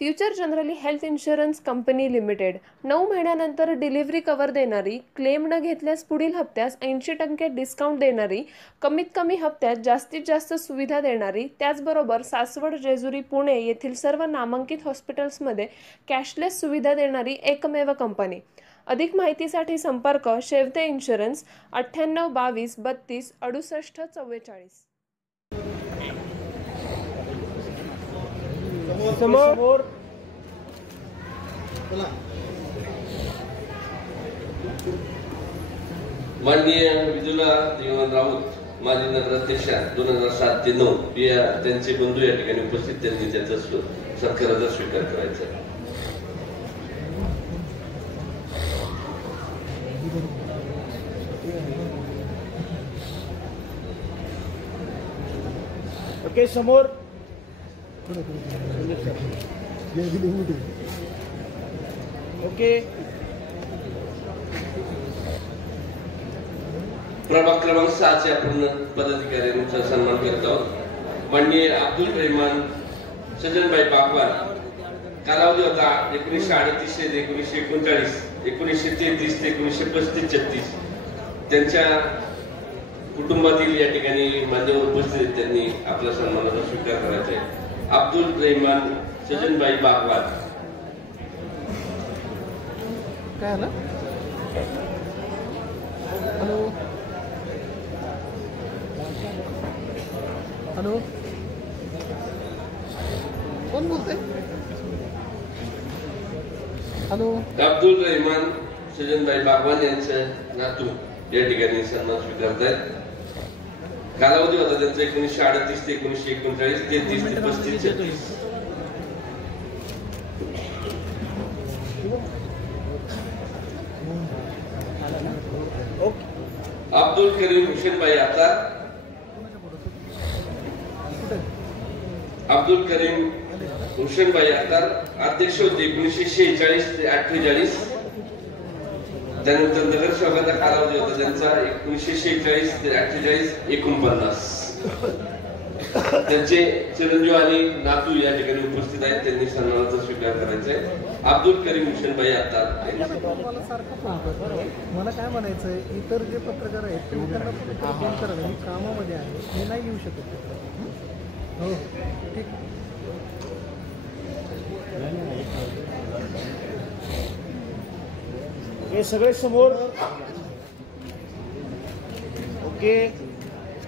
Future generally health insurance company limited 9 महिन्यानंतर delivery cover देणारी, claim न घेतल्यास पुढील हप्त्यास 80% डिस्काउंट देणारी, कमीत कमी हप्त्यात जास्तीत जास्त सुविधा देणारी, त्याचबरोबर सासवड, जेजुरी, पुणे येथील सर्व नामांकित हॉस्पिटल्समध्ये कॅशलेस सुविधा देणारी एकमेव कंपनी. अधिक माहितीसाठी संपर्क शेवते इन्शुरन्स 98 22 32 68 44. समोर माननीय विदुला देवान राऊत, माजी नगराध्यक्ष 2007 ते 9 त्यांचे बंधू या ठिकाणी उपस्थित, त्यांनी त्याचा सत्काराचा स्वीकार करायचा. ओके, समोर ओके. प्रभाग क्रमांक 6 च्या पूर्ण पदाधिकाऱ्यांचा सन्मान करत आहोत. माननीय अब्दुल रहमान सजनभाई बागवान, कालावधी होता 1938 ते 1939, 1933 ते 1935-36. त्यांच्या कुटुंबातील या ठिकाणी मान्यवर उपस्थित, त्यांनी आपल्या सन्मानाचा स्वीकार करायचा आहे. अब्दुल रहमान सजनभाई बागवान. काय आलं? हॅलो हॅलो, कोण बोलतंय? हॅलो. अब्दुल रहमान सजनभाई बागवान यांचे नातू या ठिकाणी सन्मान स्वीकारत आहेत. कालावधी होता त्यांचा 1938 ते 1939, 33 ते 35-36. अब्दुल करीम हुसेनभाई आतार. अब्दुल करीम हुसेनभाई आतार अध्यक्ष होते 1946 ते 48. त्यानंतर नगरसेवकाचा कालावधी होता त्यांचा 1946 ते 48, 49. त्यांचे चिरंजीव आणि नातू या ठिकाणी उपस्थित आहेत, त्यांनी सन्मानाचा स्वीकार करायचा आहे. अब्दुल करीम हुसेनभाई आतार. मला काय म्हणायचंय, इतर जे पत्रकार आहेत ते त्यांना फोन करा, मी कामामध्ये आहे, मी नाही येऊ शकत. हो ठीक. हे सगळे समोर. ओके.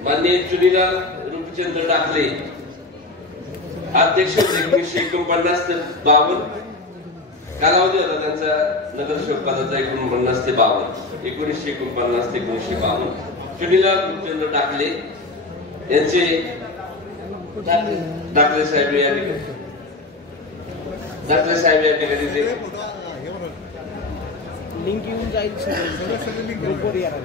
माननीय चुनीलाल रूपचंद्र टाकले अध्यक्ष 1949 ते 52. कालावधी होता त्यांचा नगरसेवक पदाचा 49 ते 52, 1949 ते 1952. चुनीलाल रूपचंद्र टाकले यांचे टाकले साहेब या ठिकाणी लिंक येऊन जाईल, सगळं ग्रुपवर येणार.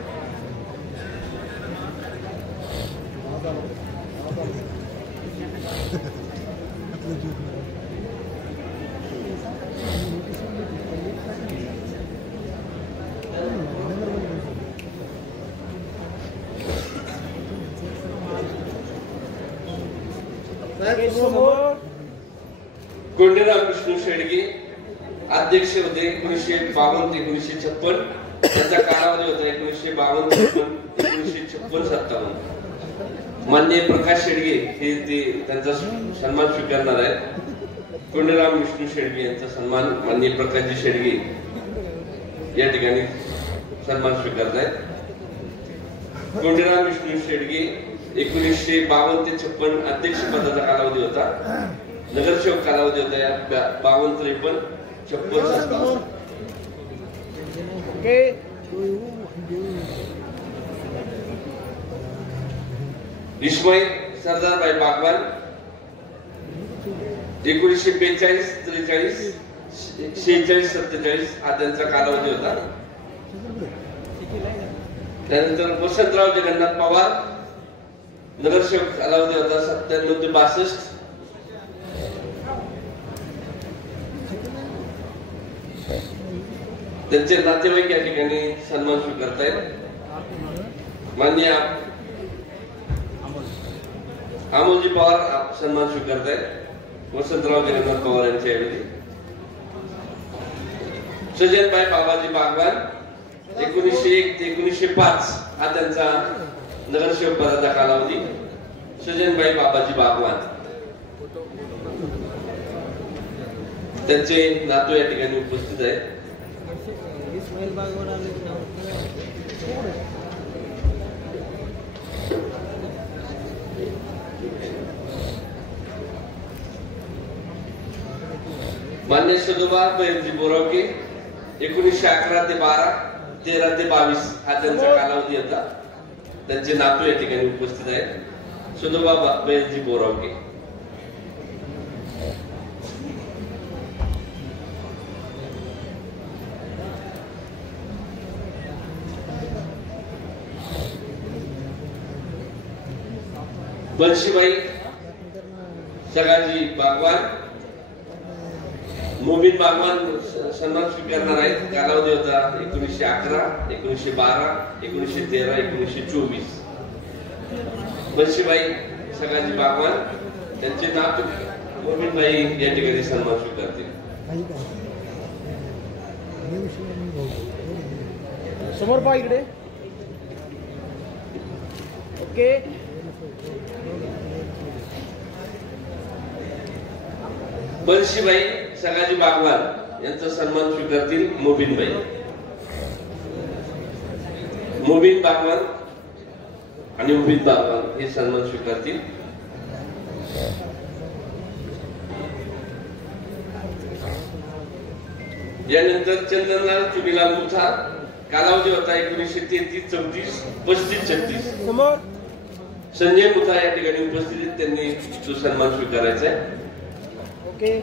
कोंडेराम विष्णू शेडगे अध्यक्ष होते 1952 ते 1956. त्यांचा कालावधी होता 1952 ते 1956-57. माननीय प्रकाश शेडगे हे त्यांचा सन्मान स्वीकारणार आहेत. कोंडेराम विष्णू शेडगे यांचा सन्मान माननीय प्रकाशजी शेडगे या ठिकाणी सन्मान स्वीकारत आहेत. कोंडेराम विष्णू शेडगे 1952 ते 56 अध्यक्ष पदाचा कालावधी होता. नगरसेवक कालावधी होता या 52-53, 56-57. ओके. इस्माईल सरदारभाई बागवान 1942-43, 46-47 हा त्यांचा कालावधी होता. त्यानंतर वसंतराव जगन्नाथ पवार नगरसेवक कालावधी होता 97 ते 62. त्यांचे नातेवाईक या ठिकाणी सन्मान स्वीकारतायत. माननीय अमोलजी पवार सन्मान स्वीकारतायत. वसंतराव जगन्नाथ पवार यांच्या ऐवजी सजनबाई बाबाजी बागवान 1901 ते 1905 हा त्यांचा नगरसेवक पदाचा कालावधी. सजनबाई बाबाजी बागवान त्यांचे नातू या ठिकाणी उपस्थित आहेत. मान्य सदोबा बहिरजी बोरावके 1911 ते 12, 13 ते 22 हा त्यांचा कालावधी होता. त्यांचे नातू या ठिकाणी उपस्थित आहेत. सदोबा बहिरजी बोरावके. बंशीबाई सगाजी बागवान, मोमीन बागवान सन्मान स्वीकारणार आहेत. कालावधी होता 1911, 1912, 1913, 1924. बंशीबाई सगाजी बागवान त्यांचे नातू मोमीनबाई या ठिकाणी सन्मान स्वीकारतील. समोर पहा इकडे. ओके. बंशीबाई सगाजी बागवान यांचा सन्मान स्वीकारतील मोमीनबाई. मोमीन बागवान आणि उमेद बागवान हे सन्मान स्वीकारतील. यानंतर चंदनलाल चुनीलाल मुथा, कालावधी होता 1933, 34, 35, 36. संजय मुथा या ठिकाणी उपस्थित आहेत. त्यांनी तो सन्मान स्वीकारायचा आहे. ओके.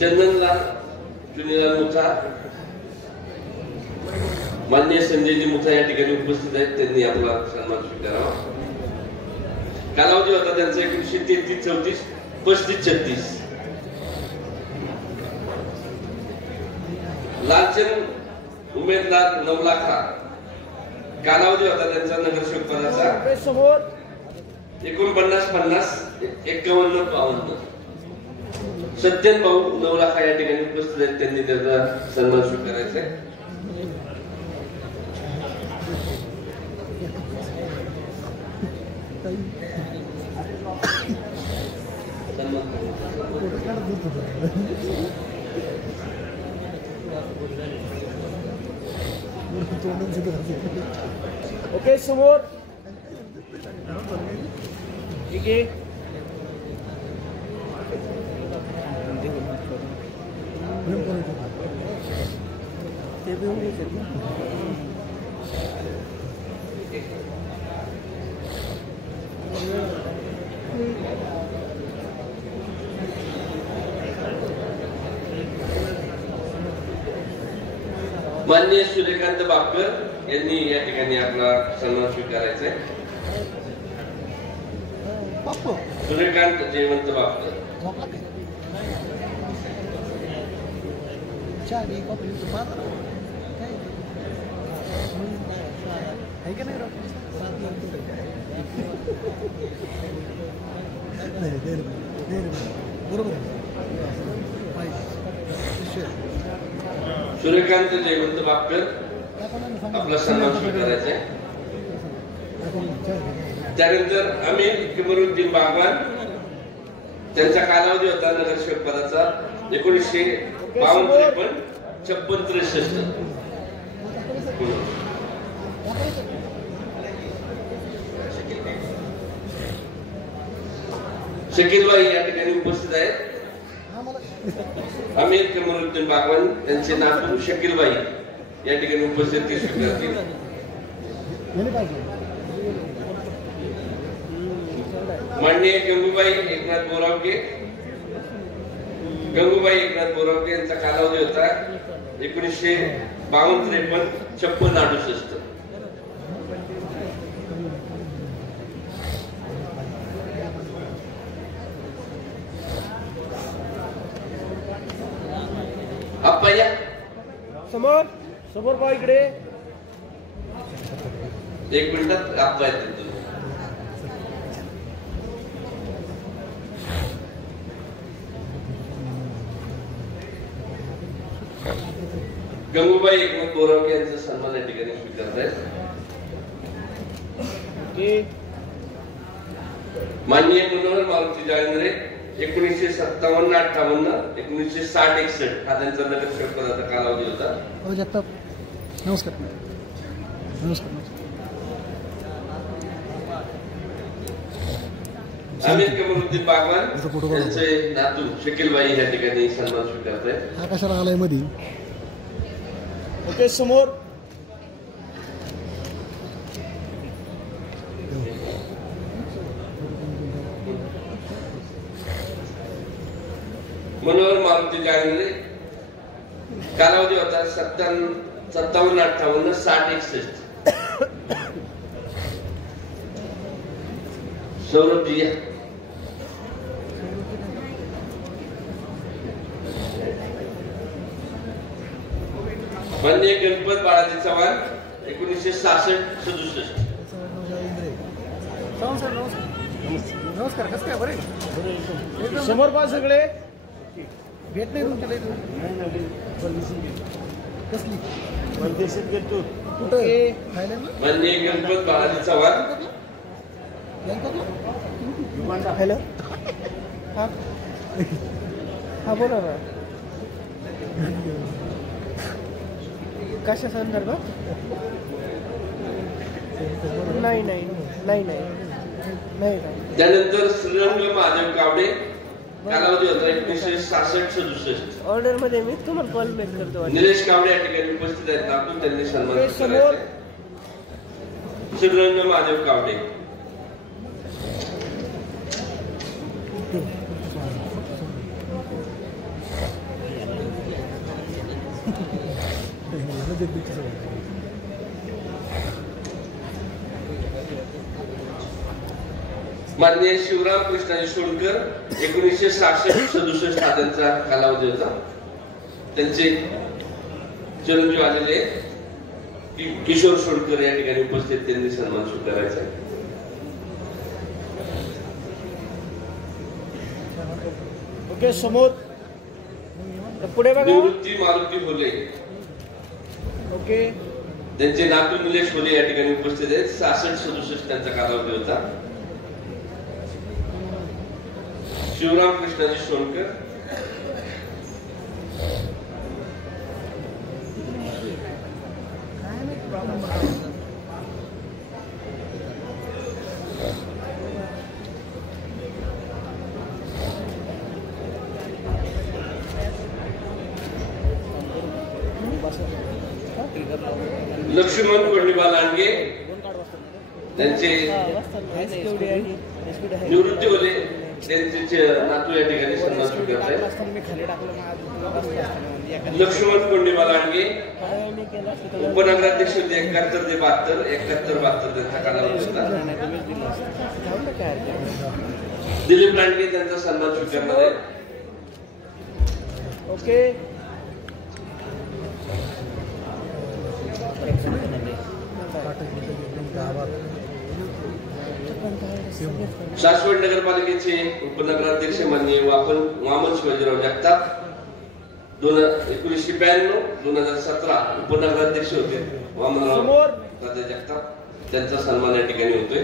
चंदनलाल चुनीलाल मुथा, मान्य संजयजी मुथा या ठिकाणी उपस्थित आहेत. त्यांनी आपला सन्मान स्वीकारावा. कालावधी होता त्यांचा 1933, 34, 35, 36. लालचंद उमेदलाल नवलाखा, कालावधी होता त्यांचा नगरसेवक पदाचा 49, 50, 51, 52. सत्यन भाऊ नवलाखा या ठिकाणी उपस्थित आहेत. त्यांनी त्याचा सन्मान स्वीकारायचा आहे. ओके. समोर ठीक आहे. माननीय सूर्यकांत बापकर यांनी या ठिकाणी आपला सन्मान स्वीकारायचा आहे. सूर्यकांत जयवंत बापकर. सूर्यकांत जयवंत बापकर आपला सन्मान स्वीकारायचा आहे. त्यानंतर अमीर कमरुद्दीन बागवान, त्यांचा कालावधी होता नगरसेवक पदाचा 1952, 53, 56, 63. शकीलबाई या ठिकाणी उपस्थित आहेत. अमीर कमरुद्दीन बागवान यांचे नातू शकीलबाई या ठिकाणी उपस्थित ते स्वीकारतील. माननीय गंगूबाई एकनाथ बोरावके, गंगूबाई एकनाथ बोरावके यांचा कालावधी होता 1952, 53, 56, 68. समोर समोर पहा इकडे. 1 मिनिटात आपला येते तुम्ही. गंगूबाई एकनाथ बोरावके यांचा सन्मान या ठिकाणी स्वीकारत आहेत. माननीय मनोहर मारुती जाळेंद्रे 1957-58 1960-61 हा त्यांचा नगरसेवक पदाचा कालावधी होता. जगताप नमस्कार. नमस्कार. अमित कमरुद्दीन बागवान यांचे नातू शकीलबाई या ठिकाणी सन्मान स्वीकारत आहेत. हा कशाला आलाय मध्ये. ओके समोर. मनोहर मारुती जाळेंद्रे कालावधी होता 57-58 60-61. सौरभ जी या. माननीय गणपत बाळाजी चव्हाण 1966-67. नमस्कार. कसं काय बरे. समोर पहा सगळे. भेट नाही तुमच्या कसली कुठं माननीय गणपत बाळाजी चव्हाण. हॅलो. हा बोला ना. कशा संदर्भात. नाही नाही नाही नाही नाही. त्यानंतर श्रीरंग महादेव कावडे कालावधी होता 1966-67. ऑर्डर मध्ये मी तुम्हाला कॉल बॅक करतो. निलेश कावडे या ठिकाणी उपस्थित आहेत. आपण त्यांनी सन्मान करायचा. श्रीरंग महादेव कावडे. माननीय शिवराम कृष्णाजी सोडकर 1966-67 हा त्यांचा कालावधी होता. त्यांचे चिरंजीव आलेले किशोर सोडकर या ठिकाणी उपस्थित. त्यांनी सन्मान स्वीकारायचा. ओके समोर पुढे बघा. निवृत्ती मारुती होले. ओके. त्यांचे नातू निलेश होले या ठिकाणी उपस्थित आहेत. 66-67 त्यांचा कालावधी होता. शिवराम कृष्णाजी सोनकर. लक्ष्मण कोंडीबा लांडगे त्यांचे निवृत्ती होले. त्यांचे नातू या ठिकाणी सन्मान स्वीकारत आहेत. लक्ष्मण कोंडीबा लांडगे उपनगराध्यक्ष होते 71 ते 72 71-72 त्यांचा कालावधी होता. दिलीप लांडगे त्यांचा सन्मान स्वीकारणार आहे. ओके. सासवड नगरपालिकेचे उपनगराध्यक्ष माननीय वामन शिवाजीराव जगताप 1992-2017 उपनगराध्यक्ष होते. वामनराव जगताप त्यांचा सन्मान या ठिकाणी होतोय.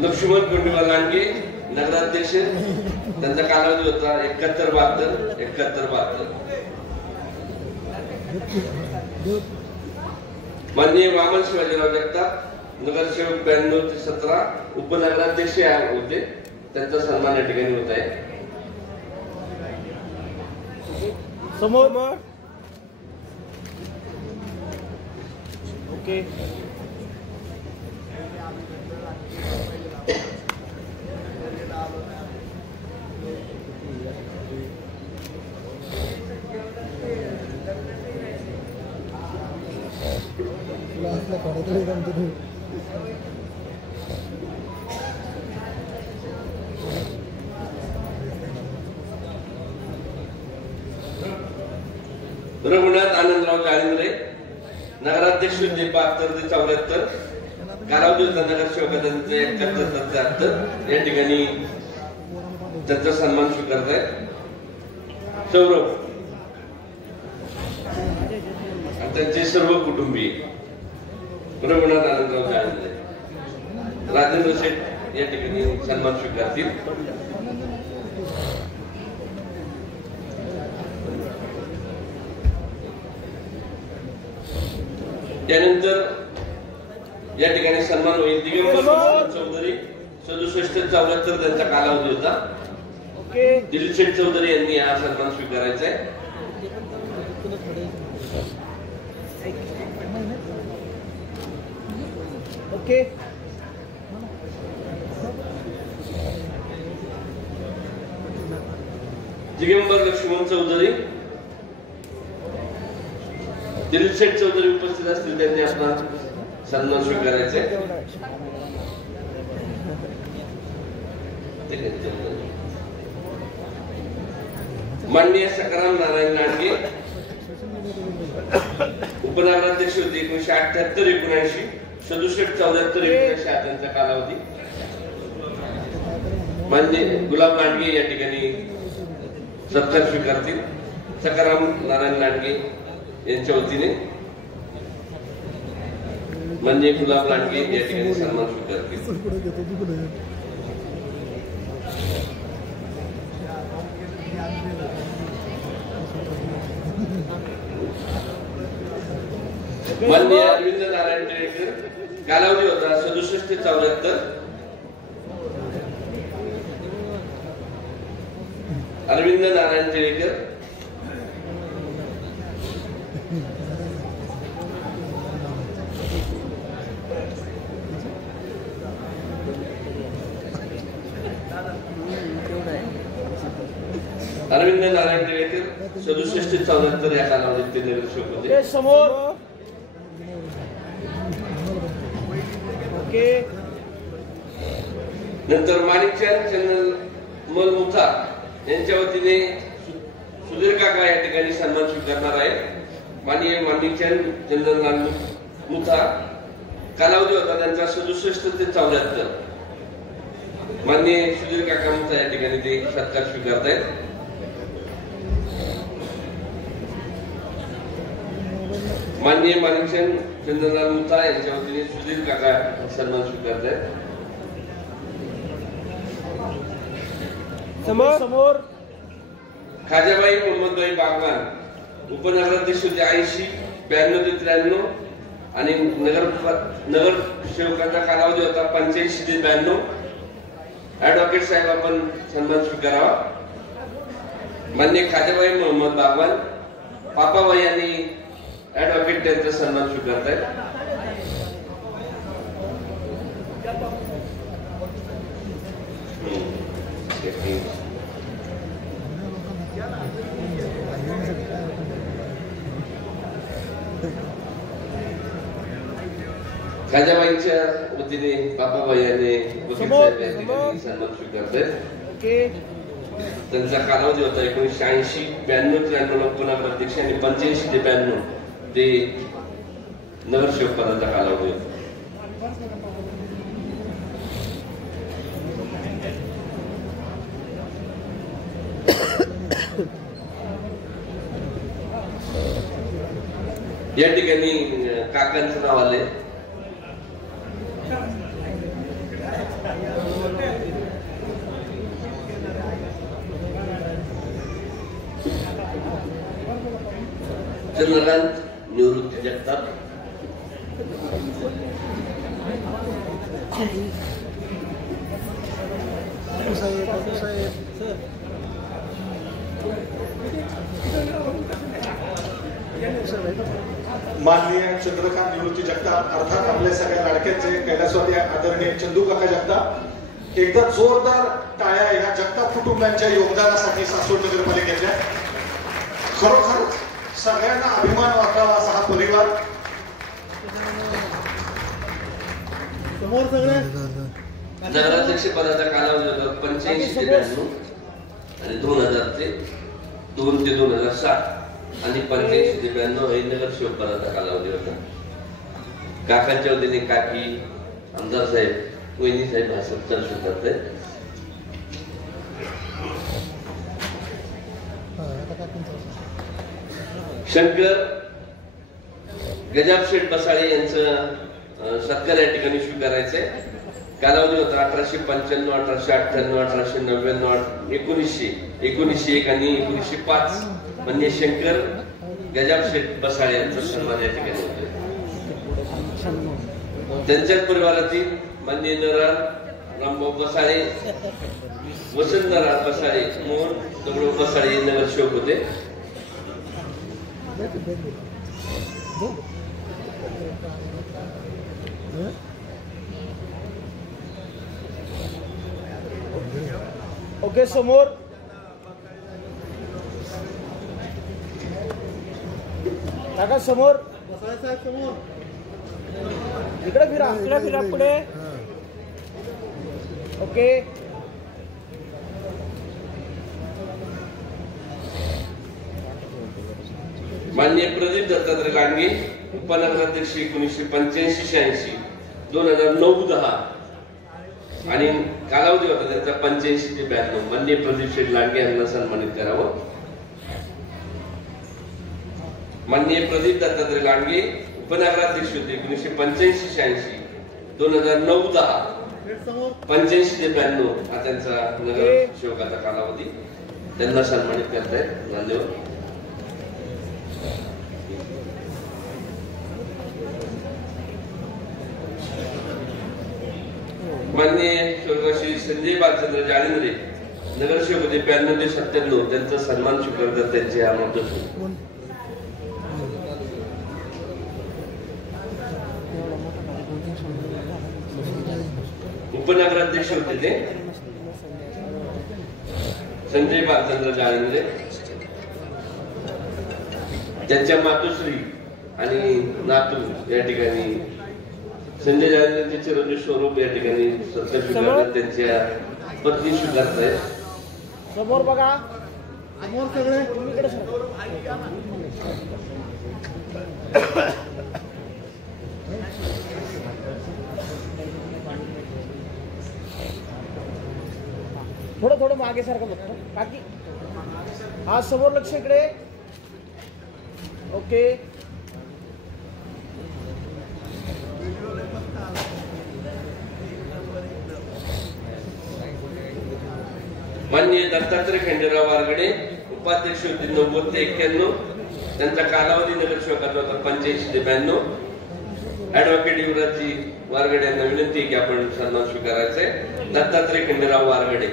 लक्ष्मण कोंडीबा लांडगे नगराध्यक्ष त्यांचा कालावधी होता 71-72 माननीय वामन शिवाजीराव जगताप नगरसेवक 92 ते 17 उपनगराध्यक्ष होते. त्यांचा सन्मान या ठिकाणी होत आहे. समोर. ओके. लास्टला काढायचं काम तुम्ही. रघुनाथ आनंदराव जाळींद्रे, नगराध्यक्ष हुद्दे 72 ते 74, कालावधी होता नगरसेवकांचे 71 ते 73. या ठिकाणी त्यांचा सन्मान स्वीकारत आहेत सौरभ आणि त्यांचे सर्व कुटुंबीय. रघुनाथ आनंदराव जाळींद्रे, राजेंद्र शेठ या ठिकाणी सन्मान स्वीकारतील. त्यानंतर या ठिकाणी सन्मान होईल दिगंबर चौधरी, 67 ते 74 त्यांचा कालावधी होता. दिलीप शेठ चौधरी यांनी हा सन्मान स्वीकारायचा आहे. ओके. दिगंबर लक्ष्मण चौधरी, दिलीप शेठ चौधरी उपस्थित असतील, त्यांनी आपला सन्मान स्वीकारायचा आहे. माननीय सकाराम नारायण लांडगे, उपनगराध्यक्ष होते 1978-79, 67 ते 74 त्यांचा कालावधी. माननीय गुलाब लांडगे या ठिकाणी सत्कार स्वीकारतील. सकाराम नारायण लांडगे यांच्या वतीने माननीय गुलाब लांडगे या ठिकाणी सन्मान स्वीकारतील. माननीय अरविंद नारायण टिळेकर, कालावधी होता 67 ते 74. अरविंद नारायण टिळेकर, अरविंद नारायण टिळेकर 67 ते 74 या कालावधीत ते नगरसेवक होते. समोर. ओके. नंतर माणिकचंद चंदनमल मुथार यांच्या वतीने सुधीर काका या ठिकाणी सन्मान स्वीकारणार आहे. माननीय माणिकचंद चंदनलाल मुथार, कालावधी होता त्यांचा 67 ते 74. माननीय सुधीर काका मुथा या ठिकाणी ते सत्कार स्वीकारत आहेत. माननीय माणिकचंद चंदनलाल मुथा यांच्या वतीने सुधीर काका सन्मान स्वीकारत आहेत. समोर. खाजाबाई मोहम्मदबाई बागवान, उपनगराध्यक्ष होते 80, 92 ते 93 आणि नगरसेवकांचा कालावधी होता 85 ते 92. ऍडव्होकेट साहेब आपण सन्मान स्वीकारावा. माननीय खाजाबाई मोहम्मद बागवान, पापाबाई आणि ऍडव्होकेट त्यांचा सन्मान स्वीकारतायत. खाजाबाईंच्या वतीने पापाबाई यांनी सन्मान स्वीकारतायत. त्यांचा कालावधी होता 1980, 92 ते 93 उपनगराध्यक्ष आणि 85 ते 92 ते नगरसेवक पदाचा कालावधी होता. या ठिकाणी काकांचं नाव आलंय. चंद्रकांत निवृत्ती जगताप, माननीय चंद्रकांत निवृत्ती जगताप, अर्थात आपल्या सगळ्या लाडक्याचे कैलासवासी आदरणीय चंदू काका जगताप, एकदा जोरदार टाळ्या या जगताप कुटुंबांच्या योगदानासाठी सासवड नगरपालिकेच्या. खरोखर सगळ्यांना अभिमान वाटावा असा हा परिवार समोर सगळे नगराध्यक्ष पदाचा कालावधी होता 85 ते 92 आणि 2000 ते 2 ते 2007 आणि 85 ते 92 हे नगरसेवक पदाचा कालावधी होता. काकांच्या वतीने काकी, आमदार साहेब, वहिनी साहेब हा सत्कार स्वीकारतायत. शंकर गजाब शेठ बसाळे यांचं सत्कार या ठिकाणी स्वीकारायचंय. कालावधी होता 1895, 1898, 1899, 1901 आणि 1905. म्हणजे शंकर गजाब शेठ बसाळे यांचा सन्मान या ठिकाणी होतोय. त्यांच्याच परिवारातील म्हणजे नरार रामभाऊ बसाळे, वसंत नरार बसाळे, मोहन दगडू बसाळे हे नगरसेवक होते. ओके समोर काका समोर साहेब समोर इकडे फिरा पुढे. ओके माननीय प्रदीप दत्तात्रय लांडगे उपनगराध्यक्ष 1985-86, 2009-10 आणि कालावधी होता त्यांचा 85 ते 92. माननीय प्रदीप शेठ लांडगे यांना सन्मानित करावं. माननीय प्रदीप दत्तात्रय लांडगे उपनगराध्यक्ष होते 1985-86, 2009-10, 85 ते 92 हा त्यांचा नगरसेवकाचा कालावधी. त्यांना सन्मानित करतायत. धन्यवाद. माननीय स्वर्गवासी संजय बालचंद्र जालिंद्रे नगरसेवक होते 92 ते 97. त्यांचा सन्मान स्वीकारतात. त्यांचे हा मार्गदर्शन. उपनगराध्यक्ष होते ते संजय बालचंद्र जालिंद्रे. त्यांच्या मातोश्री आणि नातू या ठिकाणी संजय जालिंद्रेंचे चिरंजीव स्वरूप या ठिकाणी सत्कार स्वीकारतात. त्यांच्या पत्नी स्वीकारतायत. समोर बघा, समोर सगळे थोडं मागे सारखं बघतो काकी. हा समोर लक्ष इकडे. ओके माननीय दत्तात्रय खंडेराव वारगडे उपाध्यक्ष होते 90 ते 91. त्यांचा कालावधी नगरसेवकाचा होता 85 ते 92. ऍडव्होकेट युवराजजी वारगडे यांना विनंती की आपण सन्मान स्वीकारायचा आहे. दत्तात्रय खंडेराव वारगडे.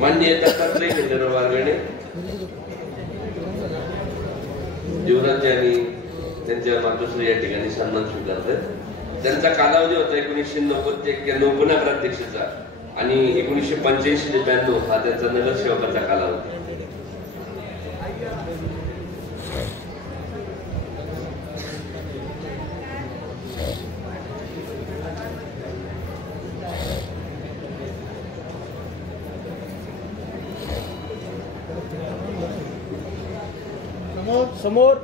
माननीय दत्तात्रय खंडेराव वारगडे युवराज आणि त्यांच्या मातोश्री या ठिकाणी सन्मान स्वीकारतात. त्यांचा कालावधी होता 1990 ते 91 उपनगराध्यक्षाचा आणि 1985 ते 92 हा त्यांचा नगरसेवकाचा कालावधी. समोर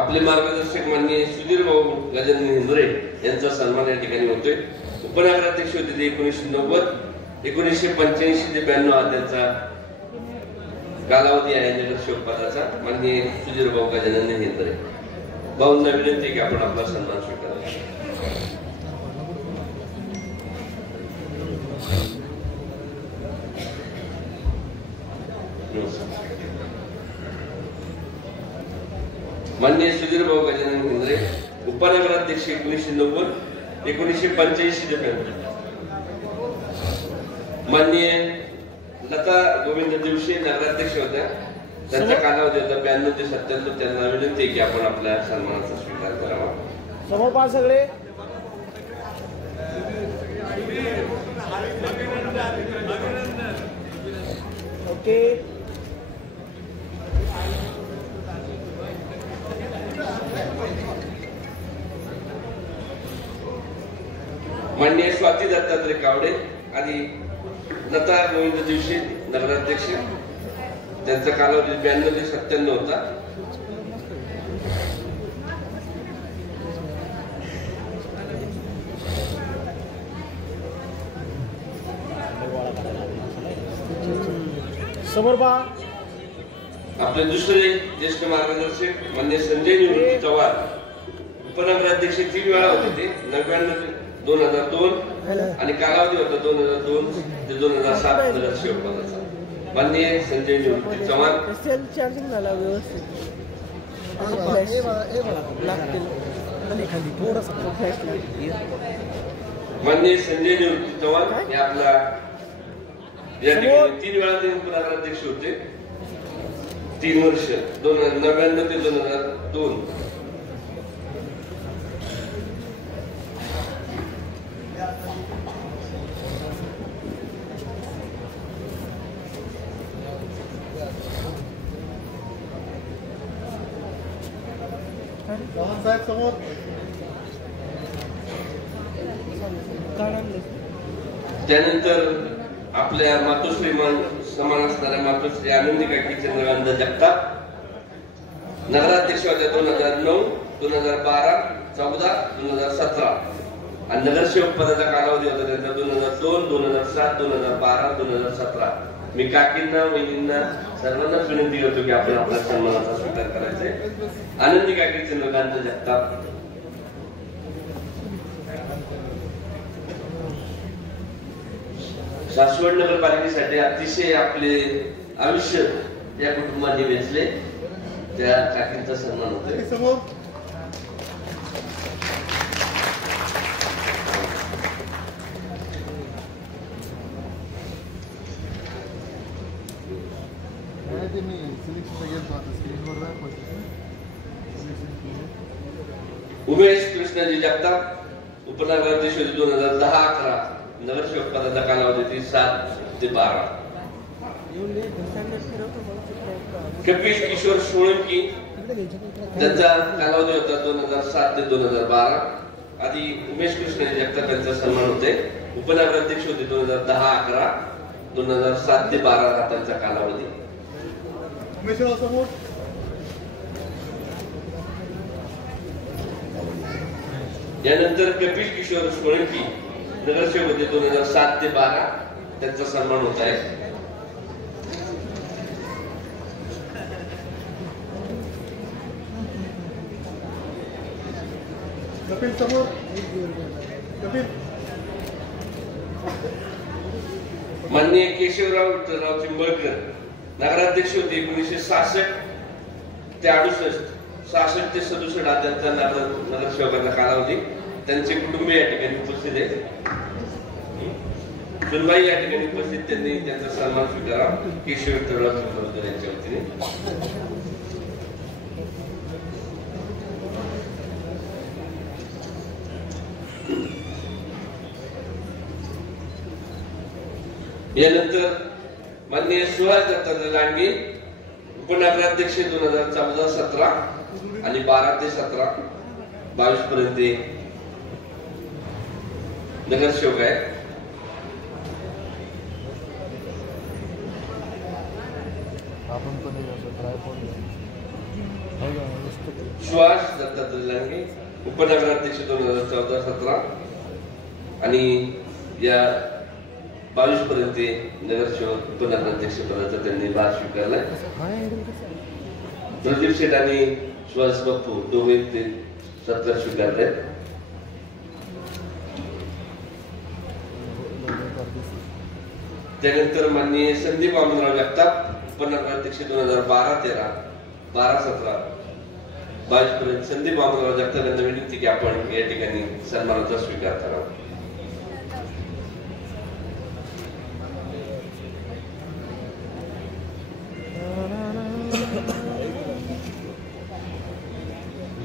आपले मार्गदर्शक माननीय सुधीर भाऊ गजानन हिंद्रे यांचा सन्मान या ठिकाणी होतोय. उपनगराध्यक्ष होते ते 1990, 1985 ते 92 हा त्यांचा कालावधी आहे नगरसेवक पदाचा. माननीय सुधीर भाऊ गजानन हिंद्रे भाऊंना विनंती की आपण आपला सन्मान स्वीकारा. माननीय सुधीर भाऊ गजानन हिंद्रे उपनगराध्यक्ष 1990, 1985 ते 92. माननीय लता गोविंद दिवशी नगराध्यक्ष होत्या. त्यांचा कालावधी होता 92 ते 97. त्यांना विनंती की आपण आपल्या सन्मानाचा स्वीकार करावा. समोर पहा सगळे. ओके. माननीय स्वाती दत्तात्रय कावडे आणि लता गोविंद दिवशी नगराध्यक्ष, त्यांचा कालावधी 92 ते 97 होता. समोर बा. आपले दुसरे ज्येष्ठ मार्गदर्शक माननीय संजय निवृत्ती चव्हाण, उपनगराध्यक्ष 3 वेळा होते ते, 99 ते 2002 आणि कालावधी होता 2002 ते 2007 नगरसेवक पदाचा. माननीय संजय निवृत्ती चव्हाण. सेल्फ चार्जिंग झाला व्यवस्थित. लागतील खाली थोडासा फ्लॅश लागेल. माननीय संजय निवृत्ती चव्हाण हे आपला या ठिकाणी 3 वेळा ते उपनगराध्यक्ष होते. 3 वर्ष 99 ते 2002. साहेब समोर. त्यानंतर आपल्या मातोश्री समान असणाऱ्या मातोश्री आनंदी काकी चंद्रकांत जगताप नगराध्यक्ष होत्या 2009, 2012, 14, 2017 आणि नगरसेवक पदाचा कालावधी होता त्यांचा 2002, 2007, 2012, 2017. मी काकींना, वहिनींना सर्वांनाच विनंती करतो की आपण आपल्या सन्मानाचा स्वीकार करायचा आहे. आनंदी काकी चंद्रकांत जगताप. सासवड नगरपालिकेसाठी अतिशय आपले आयुष्य या कुटुंबाने वेचले, त्या काकींचा सन्मान होतोय. समोर. उमेश कृष्णाजी जगताप, उपनगराध्यक्ष 2010-11, नगरसेवक पदाचा कालावधी 7 ते 12. कपिल किशोर सोळंकी, त्यांचा कालावधी होता 2007 ते 2012. आधी उमेश कृष्णाजी जगताप यांचा सन्मान होते. उपनगराध्यक्ष होते 2010-11, 2007 ते 12 हा त्यांचा कालावधी. यानंतर कपिल किशोर सोळंकी नगरसेवक होते 2007 ते 12, त्यांचा सन्मान होत आहे. कपिल समोर. कपिल. माननीय केशवराव विठ्ठलराव चिंबळकर नगराध्यक्ष होते 1966 ते 68, 66 ते 67 हा त्यांचा नगरसेवकाचा कालावधी. त्यांचे कुटुंबीय या ठिकाणी उपस्थित आहे. सुनबाई या ठिकाणी उपस्थित, त्यांनी त्यांचा सन्मान स्वीकारा केशव विठ्ठलराव चिंबळकर यांच्या वतीने. यानंतर माननीय सुहास दत्तात्रय लांडगे, उपनगराध्यक्ष 2014-17 आणि 12 ते 17, 22 पर्यंत नगरसेवक आहे. सुहास दत्तात्रय लांडगे, उपनगराध्यक्ष 2014-17 आणि या 22 पर्यंत नगरसेवक उपनगराध्यक्ष पदाचा त्यांनी भार स्वीकारलाय. प्रदीप शेठ आणि सुहास बाप्पू दोघे ते सत्कार स्वीकारले. त्यानंतर माननीय संदीप वामनराव जगताप, उपनगराध्यक्ष 2012-13, 12-17, 22 पर्यंत संदीप वामनराव जगताप यांना विनंती की आपण या ठिकाणी सन्मानाचा स्वीकार करावा.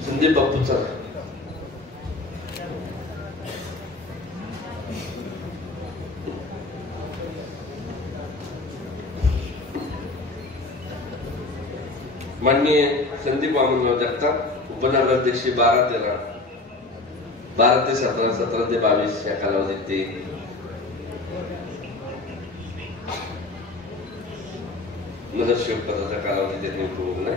संदीप बापूचा माननीय संदीप वामनराव जगताप उपनगराध्यक्ष 12 ते 17, 17 ते 22 या कालावधीत ते नगरसेवक पदाचा कालावधी त्यांनी उपभोगला.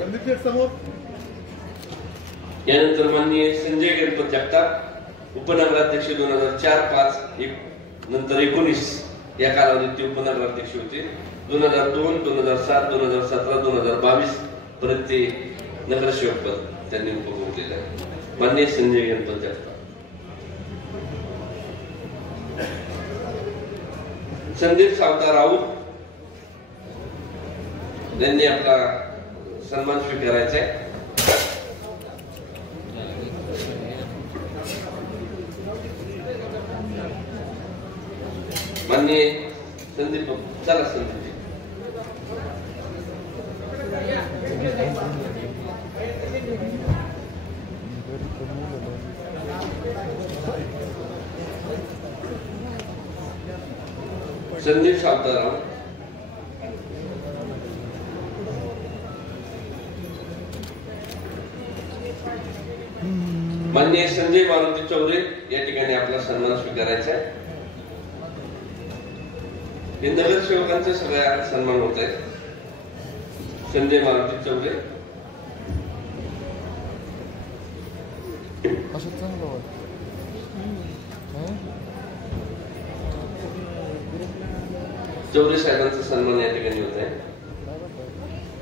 यानंतर माननीय संजय गणपत जगताप उपनगराध्यक्ष 2004, 5, नंतर 19 या कालावधीत ते उपनगराध्यक्ष होते. 2002, 2007, 2017, 2022 पर्यंत ते नगरसेवक पद त्यांनी उपभोगलेलं आहे. माननीय संजय गणपत जगताप. संदीप सावता राऊत यांनी आपला सन्मान स्वीकारायचा आहे. माननीय संदीप चला संदीप संदीप सावताराव माननीय संजय मारुती चौरे या ठिकाणी आपला सन्मान स्वीकारायचा आहे. हे नगरसेवकांचे सगळ्या सन्मान होत आहे. संजय मारुती चौरे चौरे साहेबांचा सन्मान या ठिकाणी होत आहे.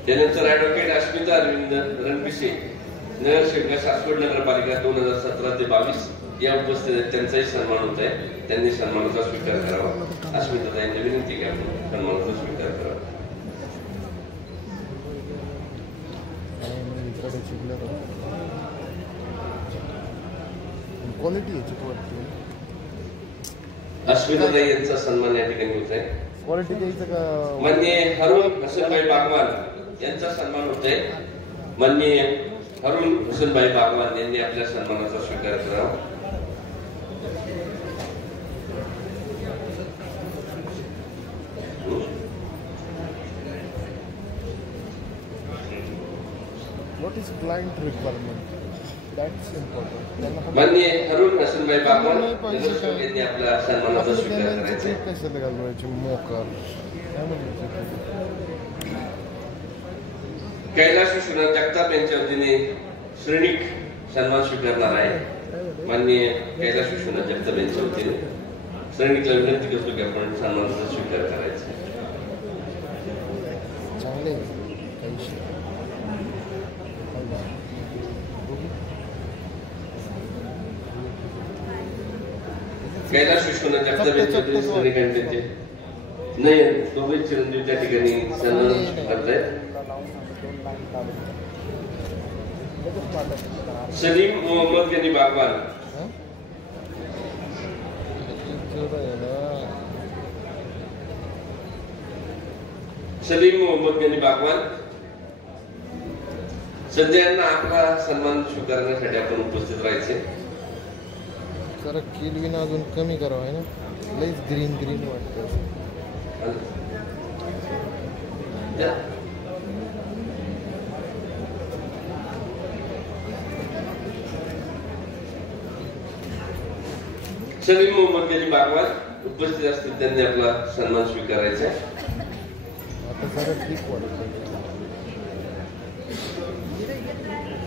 त्यानंतर ऍडव्होकेट अस्मिता अरविंद रणपिसे नगरसेविका सासवड नगरपालिका 2017 ते 22 या उपस्थित आहेत. त्यांचाही सन्मान होत आहे. त्यांनी सन्मानाचा स्वीकार करावा. अस्मिता ताईंची विनंती की आपण सन्मानाचा स्वीकार करावा. अस्मिता ताई यांचा सन्मान या ठिकाणी होत आहे. माननीय हरुण हसनभाई बागवान यांचा सन्मान होत आहे. माननीय हरुण हसनभाई बागवान यांनी आपल्या सन्मानाचा स्वीकार करावा. What is client requirement? That's important. माननीय हरुण हसनभाई बागवान यांनी आपल्या सन्मानाचा स्वीकार करायचा आहे. कशाला घालवायचे मोकार काय म्हणायचं? कैलास विश्वनाथ जगताप यांच्या वतीने श्रेणिक सन्मान स्वीकारणार आहे. माननीय कैलास विश्वनाथ जगताप यांच्या वतीने श्रेणिकला विनंती करतो की आपण सन्मानाचा स्वीकार करायचा. चांगले कैलास विश्वनाथ जगताप यांच्या वतीने श्रेणिकांचे नयन सोबत चिरंजीव त्या ठिकाणी सन्मान स्वीकारतायत. सलीम मोहम्मद गनी बागवान सध्या यांना आपला सन्मान स्वीकारण्यासाठी आपण उपस्थित राहायचे. जरा केलविन अजून कमी करावं आहे ना. लईच ग्रीन ग्रीन वाटतं. सलीम मोहम्मद गनी बागवान उपस्थित असतील. त्यांनी आपला सन्मान स्वीकारायचा आहे. आता जरा ठीक वाटतं.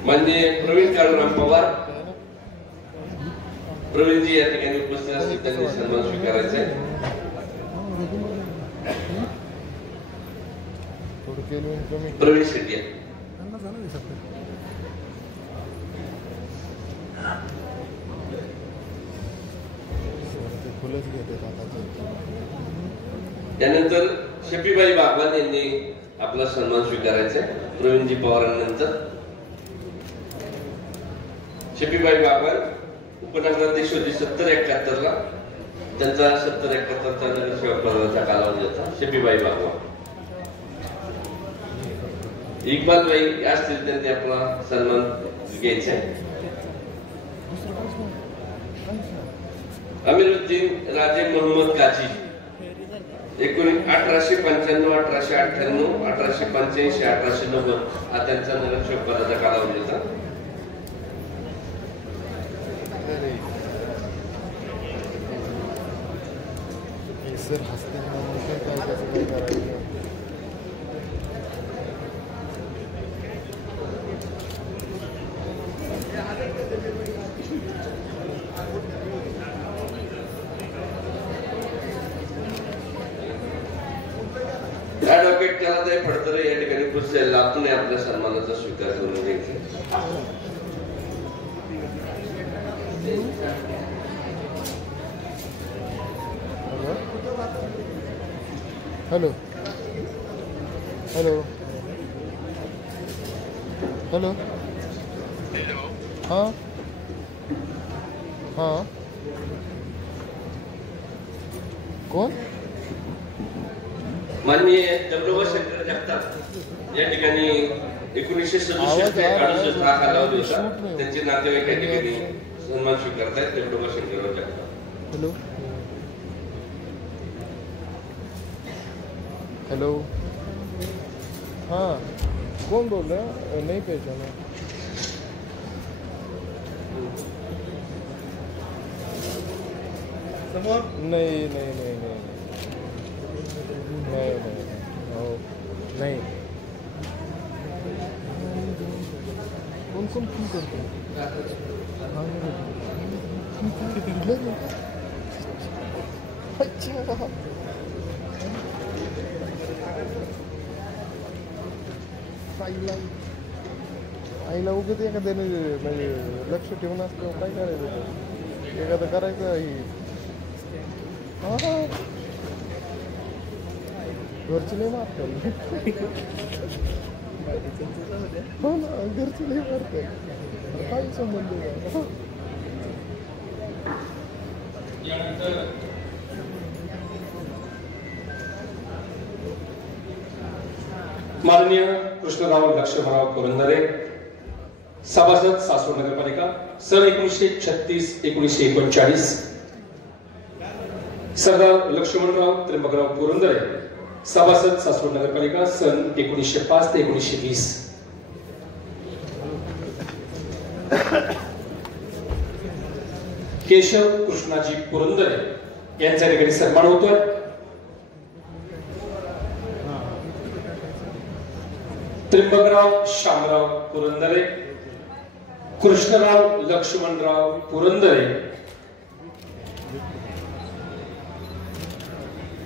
माननीय प्रवीण काळूराम पवार प्रवीणजी या ठिकाणी उपस्थित असतील. त्यांनी सन्मान स्वीकारायचा आहे. थोडं केलविन कमी. प्रवीण शेट्टी फुलंच घेतात आता. त्यानंतर शफीबाई बागवान यांनी आपला सन्मान स्वीकारायचा आहे. प्रवीणजी पवारांनंतर शफीबाई बागवान उपनगराध्यक्ष होती 70-71 ला. त्यांचा 70-71चा नगरसेवक पदाचा कालावधी होता. शफीबाई बागवान. इक्बालबाई असतील. त्यांनी आपला सन्मान घ्यायचा आहे. अमीरुद्दीन राजे मोहम्मद काजी 1895, 1898, 1885, 1890 हा त्यांचा नगरसेवक पदाचा कालावधी होता. सर हसते काय कसं काय करायचं. ऍडव्होकेट त्याला फडतरे या ठिकाणी पुढचे लातून आपल्या सन्मानाचा स्वीकार करून घ्यायचे. हॅलो हॅलो हॅलो हां हां कोण? माननीय दगडोबा शंकर जगताप या ठिकाणी 1967 ते 68 हा कालावधी होता. त्यांचे नातेवाईक या ठिकाणी सन्मान स्वीकारतायत. दगडोबा शंकर जगताप. हेलो हेलो हाँ कौन बोल रहा है? नहीं पहचाना. नहीं नहीं नहीं नहीं नहीं नहीं नहीं कौन कौन फोन करते अच्छा आईला उगत एखाद्याने म्हणजे लक्ष ठेवून असतं काय करायचं. एखादं करायचं ही घरची लय मारतात. हो ना घरची लय मारतात. काय संबंध माननीय कृष्णराव लक्ष्मणराव पुरंदरे सभासद सासवड नगरपालिका सन 1936 1939. सरदार लक्ष्मणराव त्र्यंबकराव पुरंदरे सभासद सासवड नगरपालिका सन 1905 ते 1920. केशव कृष्णाजी पुरंदरे यांच्या ठिकाणी सन्मान होतोय. त्र्यंबकराव शामराव पुरंदरे, कृष्णराव लक्ष्मणराव पुरंदरे,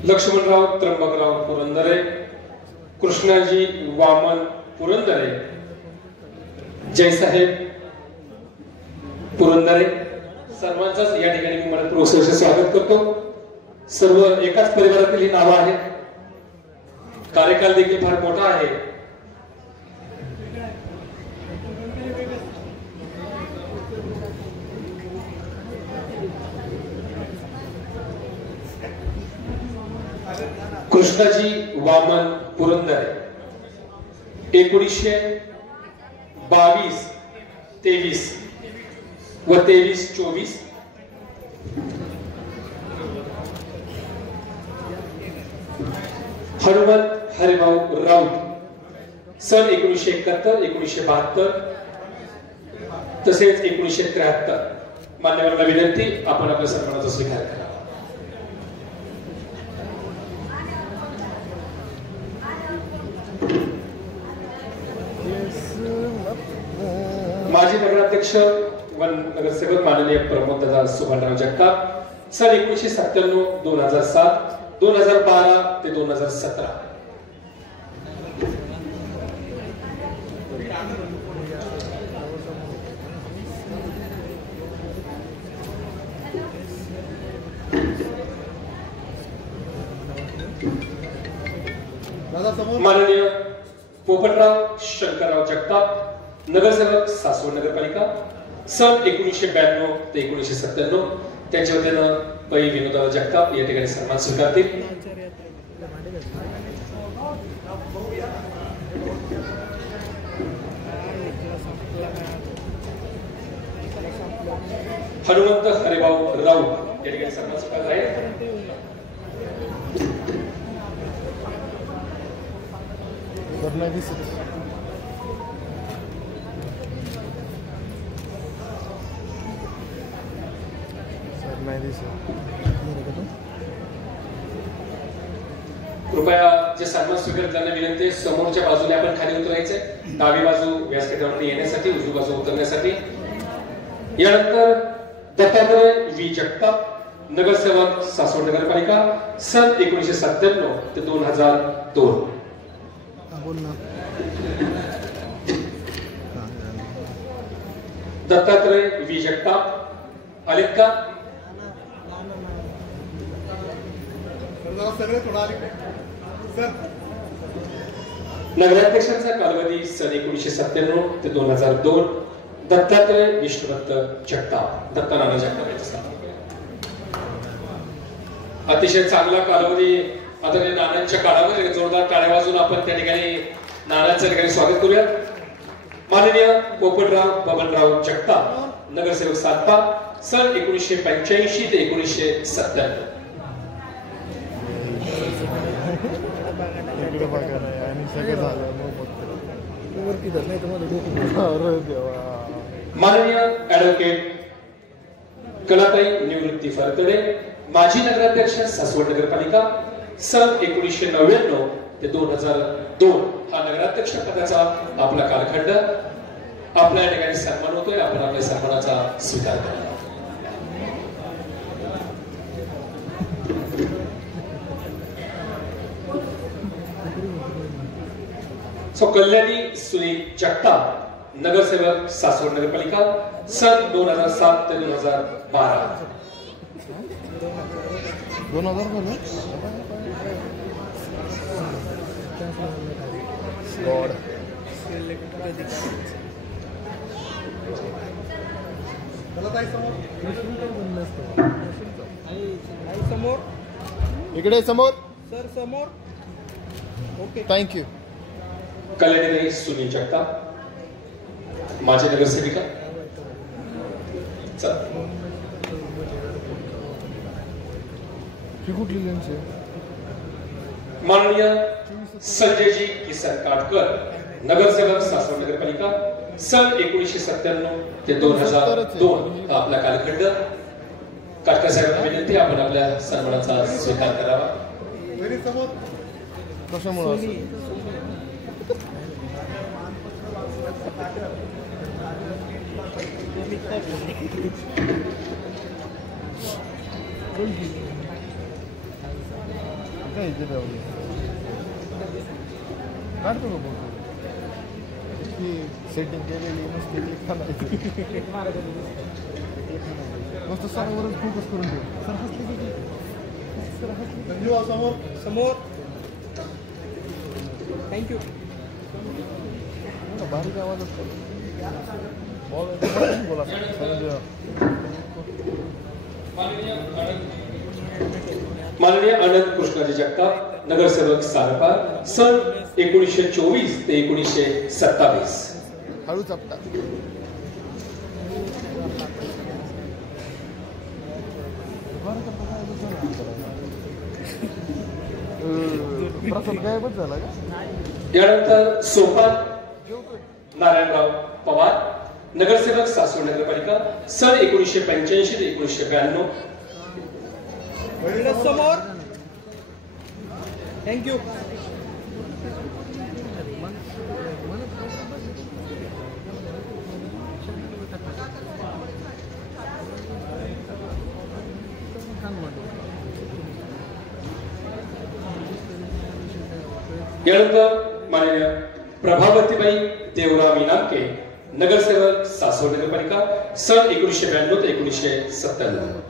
लक्ष्मणराव त्र्यंबकराव पुरंदरे, कृष्णाजी वामन पुरंदरे, जयसाहेब पुरंदरे सर्वांचाच या ठिकाणी मी मनपूर्वक स्वागत करतो. सर्व एकाच परिवारातील ही नावं आहेत. कार्यकाल देखील फार मोठा आहे. कृष्णाजी वामन पुरंदरे 1922-23 व 23-24. हनुमंत हरिभाऊ राऊत सन 1971 1972 तसेच 1973. मान्यवरांना विनंती आपण आपल्या सन्मानाचा स्वीकार करा. माजी नगराध्यक्ष व नगरसेवक माननीय प्रमोददादा सुभानराव जगताप सन 1997 2007 2012 ते 2017. माननीय पोपटराव शंकरराव जगताप नगरसेवक सासवड नगरपालिका सन 1992 ते 1997. त्यांच्या वतीनं पै विनोदराव जगताप या ठिकाणी सन्मान स्वीकारतील. हनुमंत हरिभाऊ राऊत या ठिकाणी सन्मान स्वीकारला आहे. दिसत सर नाही दिसत. कृपया जे सन्मान स्वीकार करण्याची विनंती आहे, समोरच्या बाजूने आपण खाली उतरायचंय. डावी बाजू व्यासपीठावरती येण्यासाठी, उजवी बाजू उतरण्यासाठी. यानंतर दत्तात्रय व्ही जगताप, नगरसेवक सासवड नगरपालिका, सन 1997 ते 2002. बोल ना. दत्तात्रय व्ही जगताप आलेत का? सगळे थोडा आले सर. नगराध्यक्षांचा कालावधी सन 1997 ते 2002. दत्तात्रय विष्णुदत्त जगताप, दत्ता नाना जगताप यांचं स्थान. अतिशय चांगला कालावधी. आदरणीय नानांच्या काळावर जोरदार टाळ्या वाजवून आपण त्या ठिकाणी नानांचं ठिकाणी स्वागत करूया. माननीय पोपटराव बबनराव जगताप, नगरसेवक सातपा, सन 1985 ते 1997. इकडे बघा नाही आणि सगळं झालं वरती धर नाही तर माझं डोकं. देवा. माननीय ऍडव्होकेट कलाताई निवृत्ती फरतडे, माजी नगराध्यक्ष सासवड नगरपालिका, सन 1999 ते 2002. हा नगराध्यक्ष पदाचा आपला कालखंड. आपल्या या ठिकाणी सन्मान होतोय. आपण आपल्या सन्मानाचा स्वीकार करा. सो कल्याणी सुनील जगताप, नगरसेवक सासवड नगरपालिका, सन 2007 ते 2012. 2000 झालं. गॉड. समोर इकडे समोर. सर समोर. Okay thank you. कल्याणी सुनील जगताप, माजी नगरसेविका. चला. ही कुठली लेन्स आहे? माननीय संजयजी किसन काटकर, नगरसेवक सासवड नगरपालिका, सन 1997 ते 2002. हा आपला कालखंड. काटकर साहेबांना विनंती, आपण आपल्या सन्मानाचा स्वीकार करावा. कशामुळे असं? काय इथे लावली? काढतो का बोलतो? ती सेटिंग केलेली मस्त क्लिक करायची. मस्त समोरच फोकस करून ठेव. सर हसली किती? सर हसली. समोर समोर. थँक्यू. बारीक आवाज असतो. बोला. माननीय आनंद कृष्णाजी जगताप, नगरसेवक सारपार, सन 1924 ते 1927. हळूच आपटा. प्रसाद गायबच झाला का? यानंतर सोपान नारायणराव पवार, नगरसेवक सासवड नगरपालिका, सन 1985 ते 1992. समोर. थँक्यू. यानंतर माननीय प्रभावतीबाई देवराव इनामके, नगरसेवक सासवड नगरपालिका, सन 1992 ते 1997.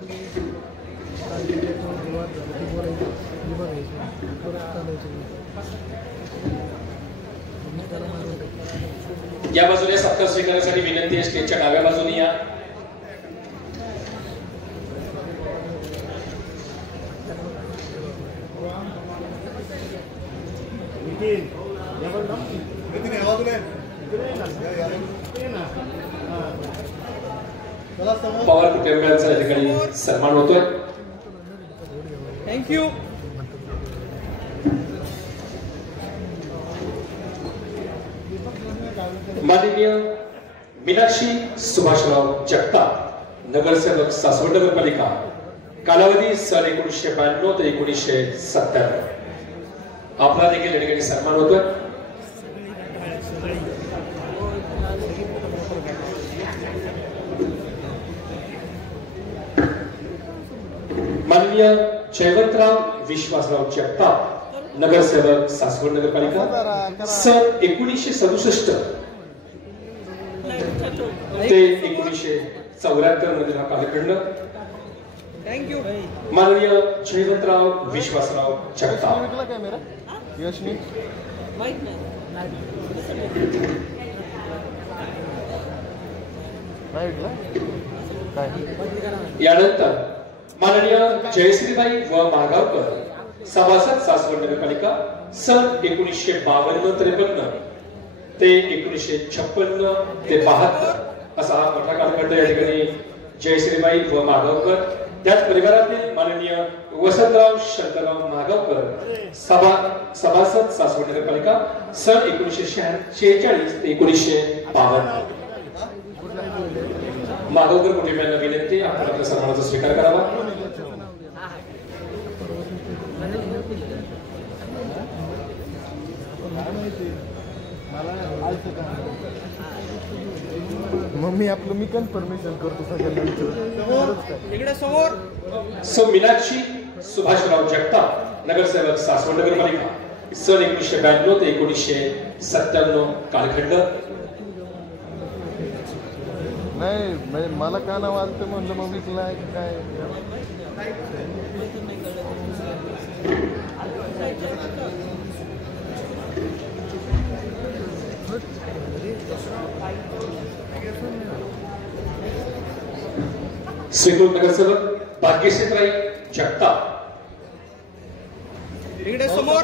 या बाजूने सत्कार स्वीकारण्यासाठी विनंती आहे, स्टेजच्या डाव्या बाजूने या. पवार कुटुंबियांचा या ठिकाणी सन्मान होतोय. थँक्यू. माननीय मीनाक्षी सुभाषराव जगताप नगरसेवक सासवड नगरपालिका कालावधी सन 1992 ते 1997. आपला देखील या ठिकाणी सन्मान होतोय. माननीय जयवंतराव विश्वासराव जगताप नगरसेवक सासवड नगरपालिका सन 1967 ते 1974 मध्ये हा कालखंड. थँक्यू. माननीय जयवंतराव विश्वासराव जगताप. विकला काय मेरा यशनी नाही विकला काय. यानंतर माननीय जयश्रीबाई व मागावकर सभासद सासवड नगरपालिका सन 1952-53 ते 1956 ते 72 असा हा मोठा कालखंड या ठिकाणी जयश्रीबाई व मागावकर. त्याच परिवारातील माननीय वसंतराव शंकरराव मागावकर सभासद सासवड नगरपालिका सन 1946 ते 1952. मागावकर कुटुंबियांना विनंती आपण आपल्या सन्मानाचा स्वीकार करावा. मग मी आपलं मी कन्फर्मेशन करतो सगळ्यांना. सो मीनाक्षी सुभाषराव जगताप नगरसेवक सासवड नगरपालिका सन 1992 ते 1997 कालखंड. नाही म्हणजे मला का नाव आलं म्हणलं मग विकलाय काय. स्वीकृत नगरसेवक भाग्यश्रीताई जगताप. इकडे समोर.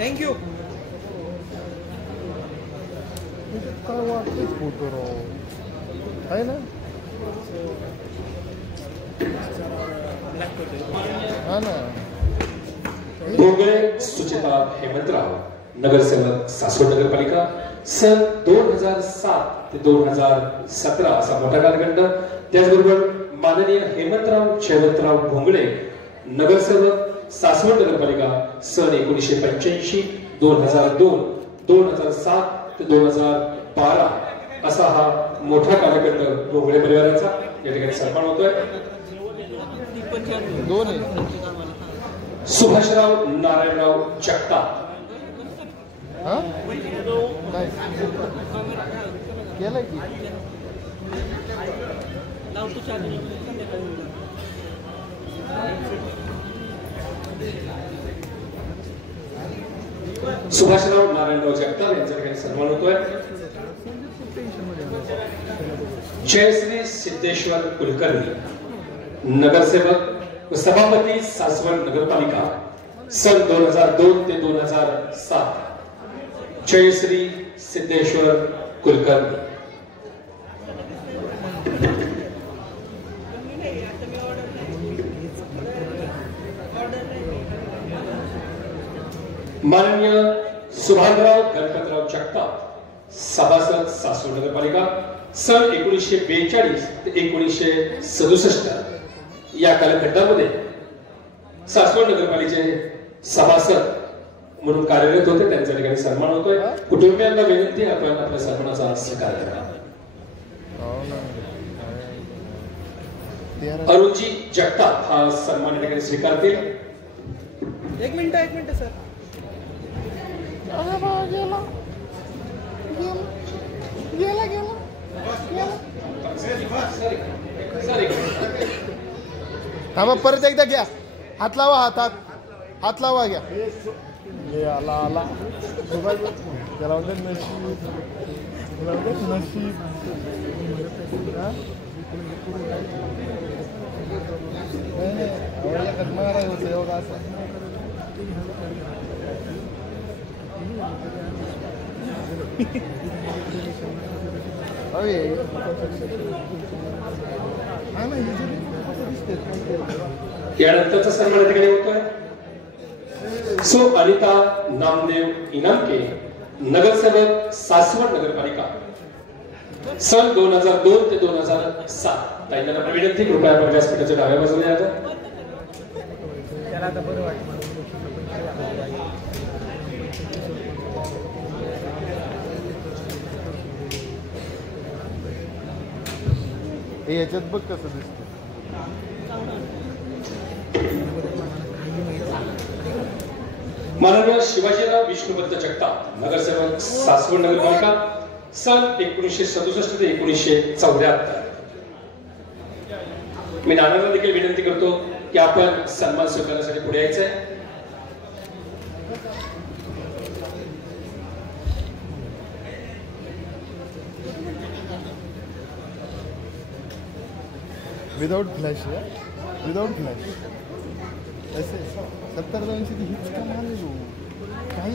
थँक्यू. काय वाटतंय फोटो राव आहे ना. हा ना. भोगळे सुचिता हेमंतराव नगरसेवक सासवड नगरपालिका सन 2007 ते 2017 असा मोठा कालखंड. त्याचबरोबर माननीय हेमंतराव जयवंतराव भोंगळे नगरसेवक सासवड नगरपालिका सन 1985 2002 2007 ते 2012 असा हा मोठा कालखंड भोंगळे परिवाराचा या ठिकाणी सन्मान होतोय. दोन आहे. सुभाषराव नारायणराव जगताप. हा काय केलंय की. सुभाषराव नारायणराव जगताप यांचा ठिकाणी सन्मान होतोय. जयश्री सिद्धेश्वर कुलकर्णी नगरसेवक व सभापती सासवड नगरपालिका सन 2002 ते 2007. जयश्री सिद्धेश्वर कुलकर्णी. माननीय सुभाषराव गणपतराव जगताप सभासद सासवड नगरपालिका सन 1942 ते 1967 या कालखंडामध्ये सासवड नगरपालिकेचे सभासद म्हणून कार्यरत होते. त्यांच्या ठिकाणी सन्मान होतोय. कुटुंबियांना विनंती आपण आपल्या सन्मानाचा स्वीकार करा. अरुणजी जगताप हा सन्मान या ठिकाणी स्वीकारतील. एक मिनिट सर. थांबा परत एकदा घ्या. हात लावा. हात लावा घ्या. आला आला त्याला नशीब माराय होतं योगा असं. यानंतरचा सन्मान ठिकाणी होतोय. सो अनिता नामदेव इनामके नगरसेवक सासवड नगरपालिका सन 2002 ते 2007. ताईंना विनंती, कृपया व्यासपीठाच्या डाव्या बाजूला या. त्याला आता बरं वाटतं. हे याच्यात बघ कसं दिसतं. माननीय शिवाजीराव विष्णुपंत जगताप नगरसेवक सासवड नगरपालिका सन 1967 ते 1974. मी नानांना देखील विनंती करतो की आपण सन्मान स्वीकारण्यासाठी पुढे यायचंय. विदाउट फ्लॅश या, विदाउट फ्लॅश ऐसे 70-200 की हीच कमाल आहे भाऊ. काही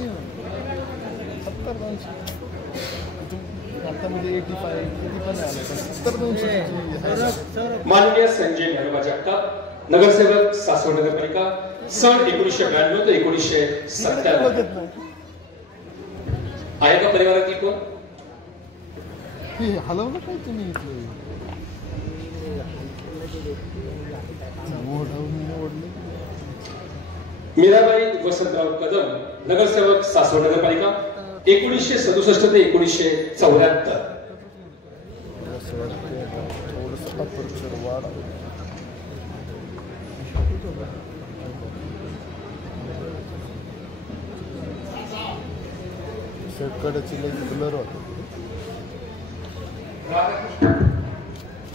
70-200 आता म्हणजे 85 किती पण आलं पण 70-200. माननीय संजय नरोबा जगताप नगरसेवक सासवड नगरपालिका सन 1992 ते 1997. आहे का परिवारातील कोण? हे हलवलं काय तुम्ही इथलं? मीराबाई वसंतराव कदम नगरसेवक सासवड नगरपालिका 1967 ते 1974.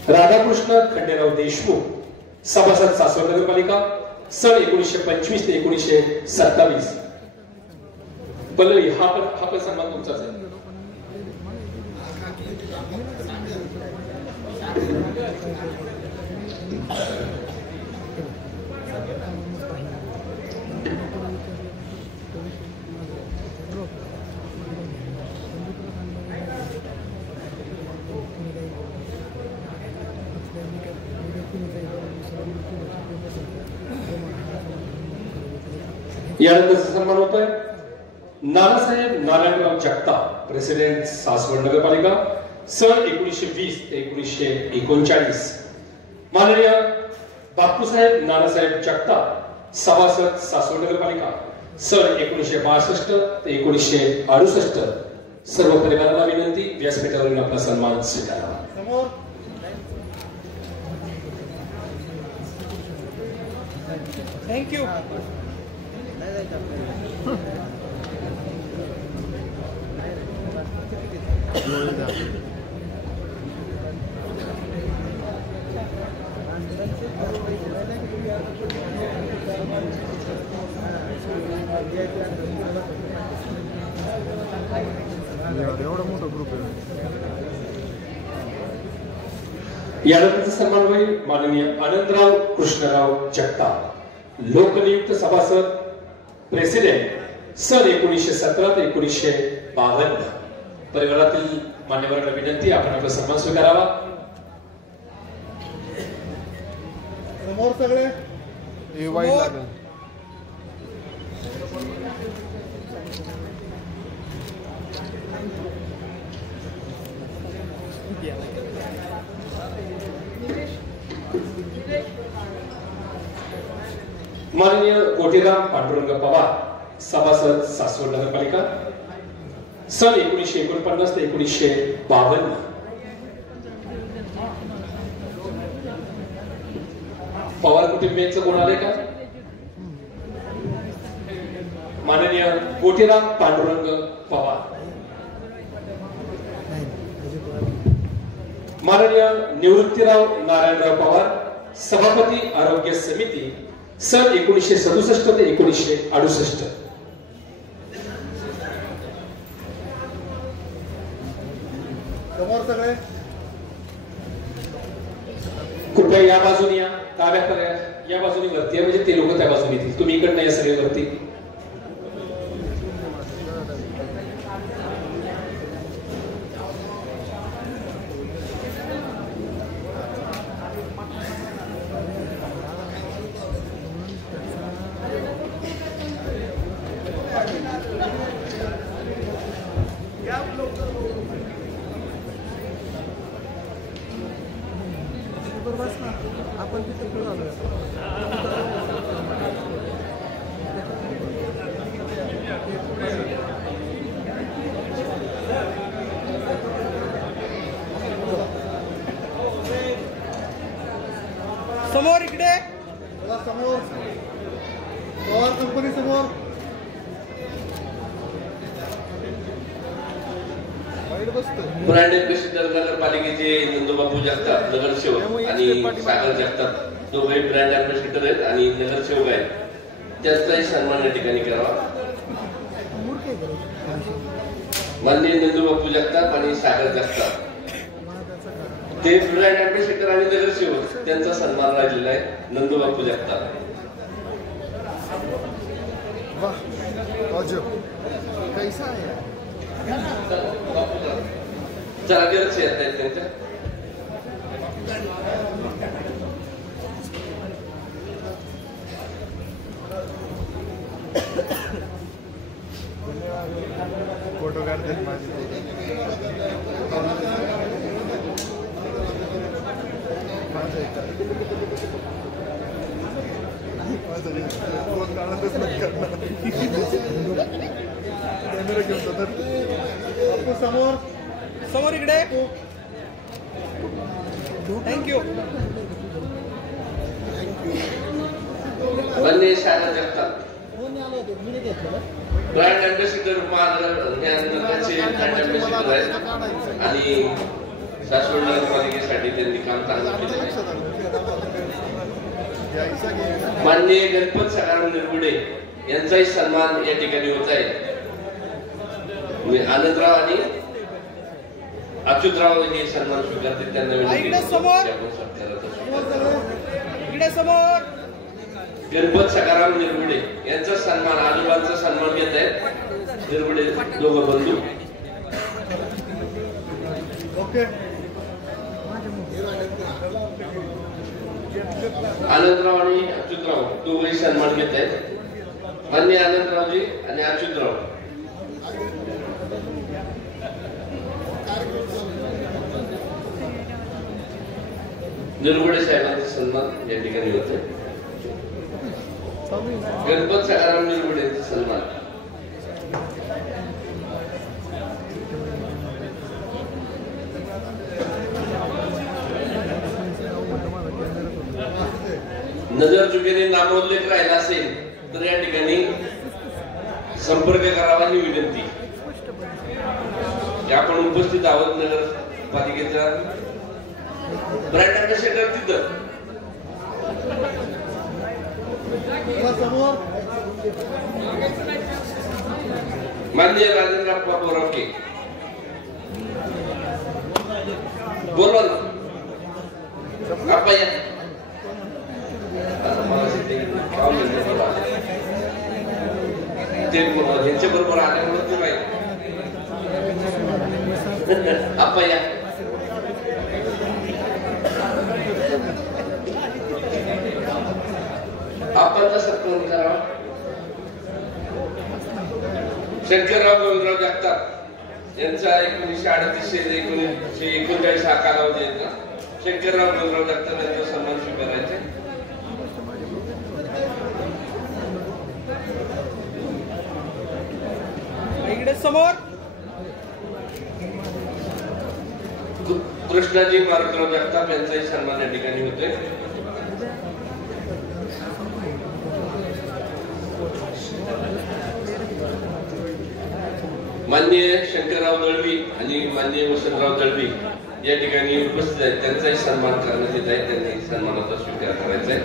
राधाकृष्ण खंडेराव देशमुख सभासद सासवड नगरपालिका सन 1925 ते 1927. पल्लवी हा पण सन्मान तुमचाच आहे. यानंतर सन्मान होतोय नानासाहेब नारायणराव जगताप प्रेसिडेंट सासवड नगरपालिका सन 1920 ते 1939. माननीय बापूसाहेब नानासाहेब जगताप सभासद सासवड नगरपालिका सन 1962 ते 1968. सर्व परिवाराला विनंती, व्यासपीठावरून आपला सन्मान स्वीकारावा. थँक्यू. एवढा मोठा ग्रुप आहे. यानंतरचा सन्मान होईल माननीय आनंदराव कृष्णराव जगताप लोकनियुक्त सभासद प्रेसिडेंट सन 1917 ते 1952. परिवारातील मान्यवरांना विनंती, आपण आपला सन्मान स्वीकारावा. समोर सगळे हे वाईट लागेल. माननीय कोटीराम पांडुरंग पवार सभासद सासवड नगरपालिका सन 1949 ते 1952. पवार कुटुंबियांचं कोण आले का? माननीय कोटीराम पांडुरंग पवार. माननीय निवृत्तीराव नारायणराव पवार सभापती आरोग्य समिती सन 1967 ते 1968. समोर सगळे कृपया या बाजूने या, डाव्या या बाजूने वरती म्हणजे ते लोक त्या बाजूने येतील. तुम्ही इकडनं या सगळे वरती. बरं बस ना, आपण तिथे पुढे आलो. समोर इकडे समोर पवार कंपनी समोर ब्रँड एम्बेसिडर नगरपालिकेचे नंदूबापू जगताप नगरसेवक आणि सागर जगताप दोघे ब्रँड एम्बेसिडर आहेत आणि नगरसेवक आहेत. त्यांचाही सन्मान या ठिकाणी करावा. माननीय नंदूबापू जगताप आणि सागर जगताप ते ब्रँड एम्बेसिडर आणि नगरसेवक त्यांचा सन्मान राहिलेला आहे. नंदूबापू जगताप कैसा आहे जरा गरज येत आहेत त्यांच्या. फोटो काढते माझे कॅमेरा घेऊन जातात. समोर समोर इकडे. थँक्यू. माननीय सागर जगताप ब्रँड एम्बेसिडर महानगरचे ब्रँड एम्बेसिडर आहेत आणि सासवड नगरपालिकेसाठी त्यांनी काम चांगलं केलं आहे. माननीय गणपत सकाराम निरगुडे यांचाही सन्मान या ठिकाणी होत आहे. आनंदराव आणि अच्युतराव हे सन्मान स्वीकारते. त्यांना गणपत सकाराम निरगुडे यांचा सन्मान आजोबांचा सन्मान घेत आहेत निरगुडे दोघं बंधू. आनंदराव आणि अच्युतराव दोघंही सन्मान घेत आहेत. माननीय आनंदरावजी आणि अच्युतराव निरगुडे साहेबांचा सन्मान या ठिकाणी होते. गणपत सकाराम निरगुडे यांचा सन्मान. नजर चुकीने नामोल्लेख राहिला असेल तर या ठिकाणी संपर्क करावा ही विनंती. आपण उपस्थित आहोत नगरपालिकेचा ब्रँड एम्बेसिडर तिथं. माननीय राजेंद्र बोरावके बोलवा ना आपण या. यांच्या बरोबर आल्यामुळे तू राहील आपण या. आपण सत्कार करावा. शंकरराव गोविंदराव जगताप यांचा 1938 ते 1939 हा कालावधी आहे ना. शंकरराव गोविंदराव जगताप यांचा सन्मान स्वीकारायचा. इकडे समोर कृष्णाजी मारुतराव जगताप यांचाही सन्मान या ठिकाणी होतोय. माननीय शंकरराव दळवी आणि माननीय वसंतराव दळवी या ठिकाणी उपस्थित आहेत. त्यांचाही सन्मान करण्यात येत आहे. त्यांनी सन्मानाचा स्वीकार करायचा आहे.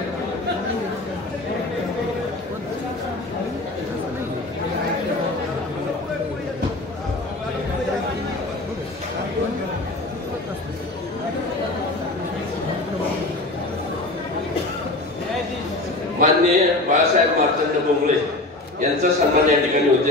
माननीय बाळासाहेब मार्तंड बोंगळे यांचा सन्मान या ठिकाणी होते.